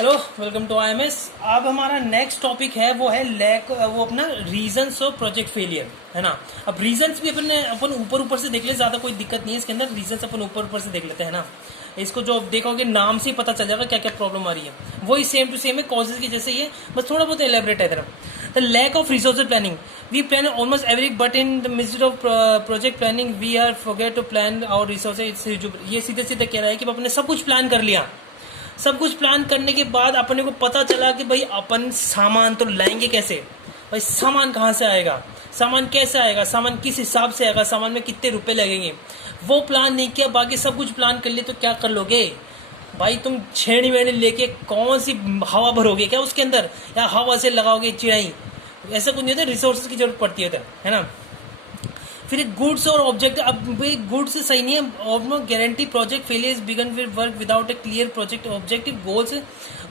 Hello, welcome to IMS. अब हमारा next topic है वो है लैक, वो अपना रीजंस ऑफ प्रोजेक्ट फेलियर, है ना। अब रीजंस भी अपन ऊपर ऊपर से देख ले, ज़्यादा कोई दिक्कत नहीं है इसके अंदर। रीजंस अपन ऊपर ऊपर से देख लेते हैं ना। इसको जो देखोगे नाम से ही पता चल जाएगा क्या क्या प्रॉब्लम आ रही है। वही सेम टू सेम है, कॉजेज की जैसे ही है, बस थोड़ा बहुत एलेबरेट है तरफ। The lack of resource planning, we plan almost every but in the midst of project planning we are forget to plan our resources. ये सीधे सीधे कह रहा है कि अपने सब कुछ प्लान कर लिया। सब कुछ प्लान करने के बाद अपने को पता चला कि भाई अपन सामान तो लाएंगे कैसे, भाई सामान कहाँ से आएगा, सामान कैसे आएगा, सामान किस हिसाब से आएगा, सामान में कितने रुपए लगेंगे, वो प्लान नहीं किया। बाकी सब कुछ प्लान कर लिए तो क्या कर लोगे भाई, तुम छेड़ी वेड़ी लेके कौन सी हवा भरोगे क्या उसके अंदर, या हवा से लगाओगे चिड़ाई? ऐसा कुछ नहीं होता, रिसोर्सेज की जरूरत पड़ती है ना। फिर गुड्स और ऑब्जेक्ट, अब भाई गुड्स सही नहीं है। और guarantee project failure begin with work without a clear project objective goals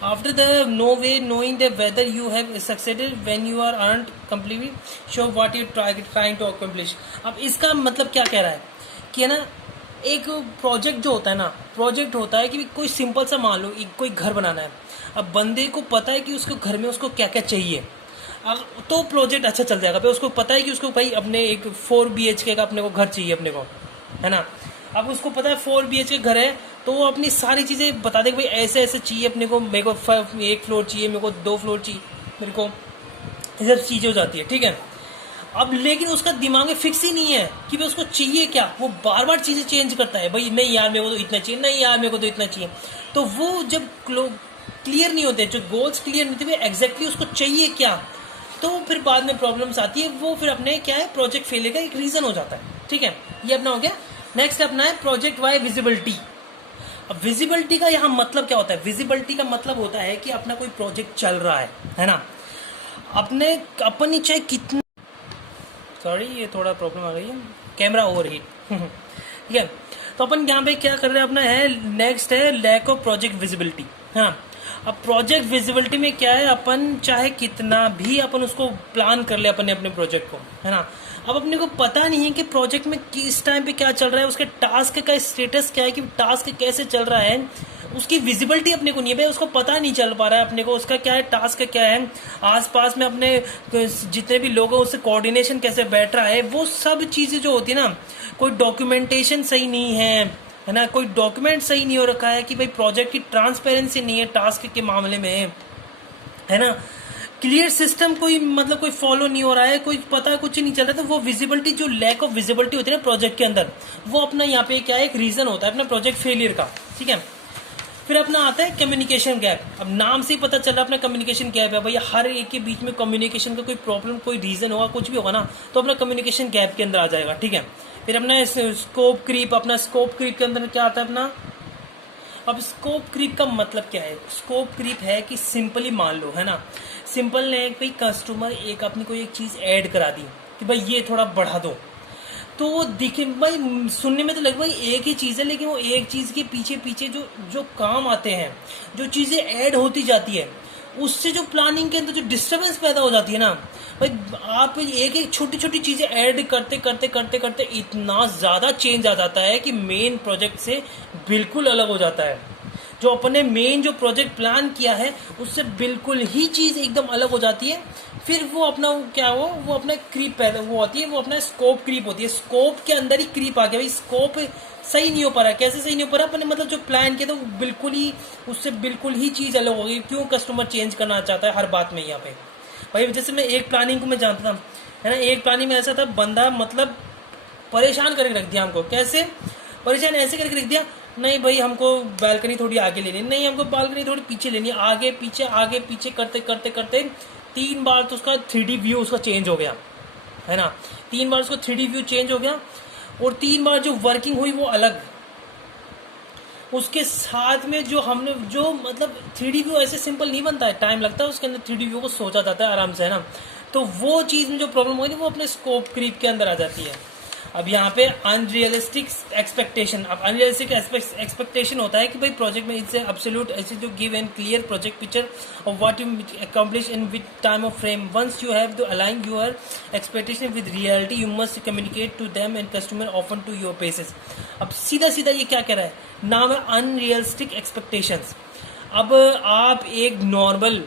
after the no way knowing the whether you have succeeded when you are earned completely show what you trying to accomplish. अब इसका मतलब क्या कह रहा है कि है ना, एक प्रोजेक्ट जो होता है ना, प्रोजेक्ट होता है कि कोई सिंपल सा मान लो एक कोई घर बनाना है। अब बंदे को पता है कि उसको घर में उसको क्या क्या चाहिए, अब तो प्रोजेक्ट अच्छा चल जाएगा भाई। उसको पता है कि उसको भाई अपने एक 4 BHK का अपने को घर चाहिए अपने को, है ना। अब उसको पता है 4 BHK घर है, तो वो अपनी सारी चीज़ें बता देगा भाई ऐसे ऐसे चाहिए अपने को, मेरे को 1 फ्लोर चाहिए, मेरे को 2 फ्लोर चाहिए, मेरे को ये सब चीज़ें हो जाती है, ठीक है। अब लेकिन उसका दिमाग में फिक्स ही नहीं है कि भाई उसको चाहिए क्या। वो बार बार चीज़ें चेंज करता है, भाई नहीं यार मेरे को तो इतना चाहिए, नहीं यार मेरे को तो इतना चाहिए। तो वो जब क्लियर नहीं होते, जो गोल्स क्लियर नहीं होते एग्जैक्टली उसको चाहिए क्या, तो फिर बाद में प्रॉब्लम्स आती है। वो फिर अपने क्या है, प्रोजेक्ट फेलियर का एक रीजन हो जाता है, ठीक है। ये अपना हो गया। नेक्स्ट अपना है प्रोजेक्ट वाई विजिबिलिटी। अब विजिबिलिटी का यहाँ मतलब क्या होता है? विजिबिलिटी का मतलब होता है कि अपना कोई प्रोजेक्ट चल रहा है ना। अपनी चाहे कितना, सॉरी ये थोड़ा प्रॉब्लम आ गई है, कैमरा ओवर हीट ठीक है। तो अपन यहाँ पे क्या कर रहे हैं, अपना है नेक्स्ट है लैक ऑफ प्रोजेक्ट विजिबिलिटी। हाँ, अब प्रोजेक्ट विजिबिलिटी में क्या है, अपन चाहे कितना भी अपन उसको प्लान कर ले अपने अपने प्रोजेक्ट को, है ना। अब अपने को पता नहीं है कि प्रोजेक्ट में किस टाइम पे क्या चल रहा है, उसके टास्क का स्टेटस क्या है, कि टास्क कैसे चल रहा है, उसकी विजिबिलिटी अपने को नहीं है भाई। उसको पता नहीं चल पा रहा है अपने को उसका क्या है, टास्क क्या है, आसपास में अपने जितने भी लोग हैं उससे कोऑर्डिनेशन कैसे बैठ रहा है, वो सब चीज़ें जो होती है ना। कोई डॉक्यूमेंटेशन सही नहीं है ना, कोई डॉक्यूमेंट सही नहीं हो रखा है कि भाई प्रोजेक्ट की ट्रांसपेरेंसी नहीं है टास्क के मामले में, है ना। क्लियर सिस्टम कोई मतलब कोई फॉलो नहीं हो रहा है, कोई पता कुछ नहीं चल रहा। तो वो विजिबिलिटी, जो लैक ऑफ विजिबिलिटी होती है ना प्रोजेक्ट के अंदर, वो अपना यहाँ पे क्या है, एक रीजन होता है अपना प्रोजेक्ट फेलियर का, ठीक है। फिर अपना आता है कम्युनिकेशन गैप। अब नाम से ही पता चल रहा है अपना कम्युनिकेशन गैप है, भैया हर एक के बीच में कम्युनिकेशन का कोई प्रॉब्लम, कोई रीजन होगा, कुछ भी होगा ना, तो अपना कम्युनिकेशन गैप के अंदर आ जाएगा, ठीक है। फिर अपना स्कोप क्रीप, अपना स्कोप क्रीप के अंदर क्या आता है अपना। अब स्कोप क्रीप का मतलब क्या है? स्कोप क्रीप है कि सिंपली मान लो, है ना, सिंपल ने भाई कस्टमर एक अपनी कोई एक चीज़ ऐड करा दी कि भाई ये थोड़ा बढ़ा दो, तो वो दिखे भाई सुनने में तो लगे भाई एक ही चीज़ है, लेकिन वो एक चीज़ के पीछे पीछे जो जो काम आते हैं, जो चीज़ें ऐड होती जाती है, उससे जो प्लानिंग के अंदर जो डिस्टर्बेंस पैदा हो जाती है ना भाई। आप एक एक छोटी छोटी चीज़ें ऐड करते करते करते करते इतना ज़्यादा चेंज आ जाता है कि मेन प्रोजेक्ट से बिल्कुल अलग हो जाता है। जो अपने मेन जो प्रोजेक्ट प्लान किया है उससे बिल्कुल ही चीज़ एकदम अलग हो जाती है। फिर वो अपना क्या वो अपना क्रीप पैदा वो होती है, वो अपना स्कोप क्रीप होती है। स्कोप के अंदर ही क्रीप आ गया भाई, स्कोप सही नहीं हो पा रहा। कैसे सही नहीं हो पा रहा? अपने मतलब जो प्लान किया था वो बिल्कुल ही उससे बिल्कुल ही चीज़ अलग हो गई। क्यों कस्टमर चेंज करना चाहता है हर बात में यहाँ पे भाई? जैसे मैं एक प्लानिंग को मैं जानता था, है ना, एक प्लानिंग में ऐसा था, बंदा मतलब परेशान करके रख दिया हमको। कैसे परेशान? ऐसे करके रख दिया, नहीं भाई हमको बालकनी थोड़ी आगे लेनी, नहीं हमको बालकनी थोड़ी पीछे लेनी, आगे पीछे करते करते करते 3 बार तो उसका 3D व्यू उसका चेंज हो गया, है ना। 3 बार उसका 3D व्यू चेंज हो गया, और 3 बार जो वर्किंग हुई वो अलग। उसके साथ में जो हमने जो मतलब 3D व्यू ऐसे सिंपल नहीं बनता है, टाइम लगता है उसके अंदर 3D व्यू को सोचा जाता है आराम से, है ना। तो वो चीज़ में जो प्रॉब्लम होगी वो अपने स्कोप क्रीप के अंदर आ जाती है। अब यहाँ पे अनरियलिस्टिक एक्सपेक्टेशन। अब अनरियलिस्टिक एक्सपेक्टेशन होता है कि भाई प्रोजेक्ट में इट्स एब्सोल्यूट ऐसे जो give and clear project picture of what you accomplish in with time of frame. Once you have to align your expectation with reality you must communicate to them and customer often to your paces. अब सीधा सीधा ये क्या कह रहा है, नाम है अनरियलिस्टिक एक्सपेक्टेशंस। अब आप एक नॉर्मल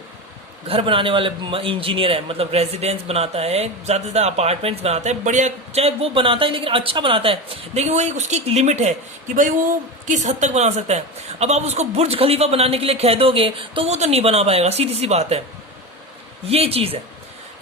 घर बनाने वाले इंजीनियर है, मतलब रेजिडेंस बनाता है, ज़्यादा से ज़्यादा अपार्टमेंट्स बनाता है, बढ़िया चाहे वो बनाता है लेकिन अच्छा बनाता है, लेकिन वो एक उसकी एक लिमिट है कि भाई वो किस हद तक बना सकता है। अब आप उसको बुर्ज खलीफा बनाने के लिए कह दोगे तो वो तो नहीं बना पाएगा, सीधी सी बात है। ये चीज़ है,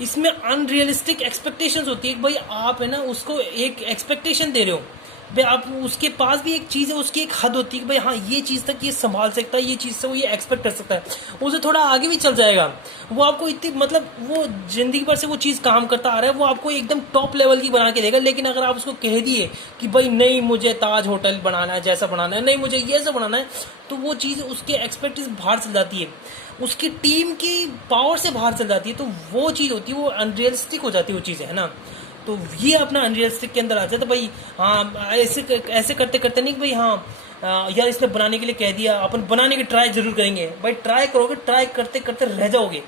इसमें अनरियलिस्टिक एक्सपेक्टेशंस होती है कि भाई आप है ना उसको एक एक्सपेक्टेशन दे रहे हो, भाई आप उसके पास भी एक चीज़ है, उसकी एक हद होती है कि भाई हाँ ये चीज़ तक ये संभाल सकता है, ये चीज़ से वो ये एक्सपेक्ट कर सकता है, उसे थोड़ा आगे भी चल जाएगा। वो आपको इतनी मतलब वो जिंदगी भर से वो चीज़ काम करता आ रहा है, वो आपको एकदम टॉप लेवल की बना के देगा। लेकिन अगर आप उसको कह दिए कि भाई नहीं मुझे ताज होटल बनाना है, जैसा बनाना है, नहीं मुझे ये सब बनाना है, तो वो चीज़ उसके एक्सपेक्टेशन बाहर चल जाती है, उसकी टीम की पावर से बाहर चल जाती है, तो वो चीज़ होती है, वो अनरियलिस्टिक हो जाती है वो चीज़ें, है ना। तो ये अपना अनरियलिस्टिक के अंदर आ जाता है। भाई हाँ ऐसे करते करते नहीं कि भाई हाँ यार इसने बनाने के लिए कह दिया, अपन बनाने की ट्राई जरूर करेंगे। भाई ट्राई करोगे, ट्राई करते करते रह जाओगे।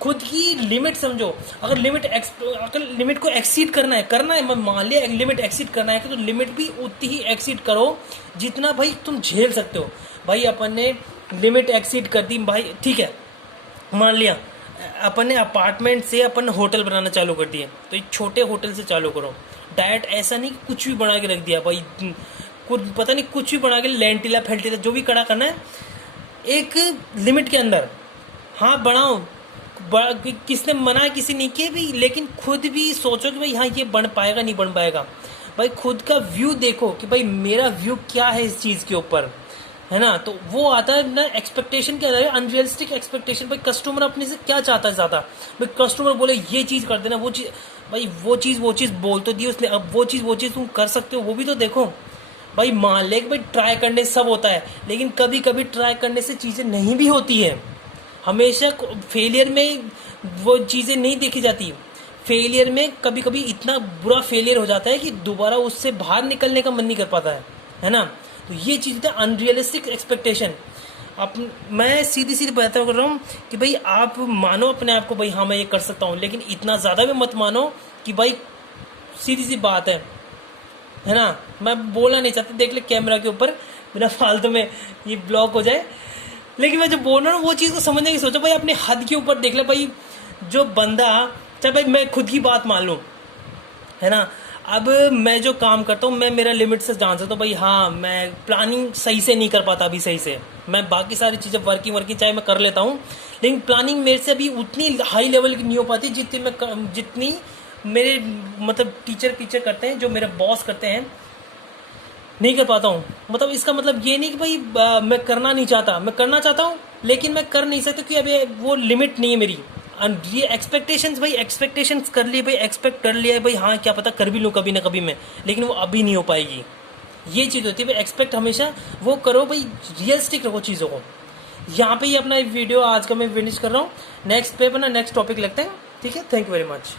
खुद की लिमिट समझो, अगर लिमिट को एक्सीड करना है, मैं मान लिया लिमिट एक्सीड करना है तो लिमिट भी उतनी ही एक्सीड करो जितना भाई तुम झेल सकते हो। भाई अपन ने लिमिट एक्सीड कर दी, भाई ठीक है, मान लिया अपन ने अपार्टमेंट से अपन होटल बनाना चालू कर दिए, तो एक छोटे होटल से चालू करो। डायरेक्ट ऐसा नहीं कि कुछ भी बना के रख दिया भाई, कुछ पता नहीं कुछ भी बना के लेंटिला फेंटिला जो भी कड़ा करना है, एक लिमिट के अंदर हाँ बनाओ। किसने मना किसी नहीं किया भी, लेकिन खुद भी सोचो कि भाई हाँ ये बन पाएगा नहीं बन पाएगा। भाई खुद का व्यू देखो कि भाई मेरा व्यू क्या है इस चीज़ के ऊपर, है ना। तो वो आता है ना एक्सपेक्टेशन के अंदर, अनरियलिस्टिक एक्सपेक्टेशन। भाई कस्टमर अपने से क्या चाहता है ज़्यादा, भाई कस्टमर बोले ये चीज़ कर देना, वो चीज़, भाई वो चीज़ बोल तो दी उसने, अब वो चीज़ तुम कर सकते हो वो भी तो देखो। भाई मान ले कि भाई ट्राई करने सब होता है, लेकिन कभी कभी ट्राई करने से चीज़ें नहीं भी होती है। हमेशा फेलियर में वो चीज़ें नहीं देखी जाती। फेलियर में कभी कभी इतना बुरा फेलियर हो जाता है कि दोबारा उससे बाहर निकलने का मन नहीं कर पाता है ना। तो ये चीज़ था अनरियलिस्टिक एक्सपेक्टेशन। आप मैं सीधी सीधी बता कर रहा हूँ कि भाई आप मानो अपने आप को, भाई हाँ मैं ये कर सकता हूँ, लेकिन इतना ज़्यादा भी मत मानो कि भाई सीधी सी बात है ना। मैं बोलना नहीं चाहता, देख ले कैमरा के ऊपर बिना फालतू में ये ब्लॉक हो जाए, लेकिन मैं जो बोल रहा हूँ वो चीज़ को समझने की सोचो। भाई अपने हद के ऊपर देख ले। भाई जो बंदा, चाहे भाई मैं खुद की बात मान लूँ, है ना, अब मैं जो काम करता हूँ मैं मेरा लिमिट से जान सकता हूँ। भाई हाँ मैं प्लानिंग सही से नहीं कर पाता अभी सही से, मैं बाकी सारी चीज़ें वर्किंग चाहे मैं कर लेता हूँ, लेकिन प्लानिंग मेरे से अभी उतनी हाई लेवल की नहीं हो पाती जितनी मेरे मतलब टीचर करते हैं, जो मेरे बॉस करते हैं, नहीं कर पाता हूँ। मतलब इसका मतलब ये नहीं कि भाई मैं करना नहीं चाहता, मैं करना चाहता हूँ लेकिन मैं कर नहीं सकता क्योंकि अभी वो लिमिट नहीं है मेरी। ये एक्सपेक्टेशंस, भाई एक्सपेक्टेशंस कर लिए, भाई एक्सपेक्ट कर लिया है, भाई हाँ क्या पता कर भी लूँ कभी ना कभी मैं, लेकिन वो अभी नहीं हो पाएगी। ये चीज़ होती है भाई, एक्सपेक्ट हमेशा वो करो भाई, रियलिस्टिक रखो चीज़ों को। यहाँ पे ही अपना वीडियो आज का मैं फिनिश कर रहा हूँ। नेक्स्ट पे अपना नेक्स्ट टॉपिक लगता है, ठीक है। Thank you very much.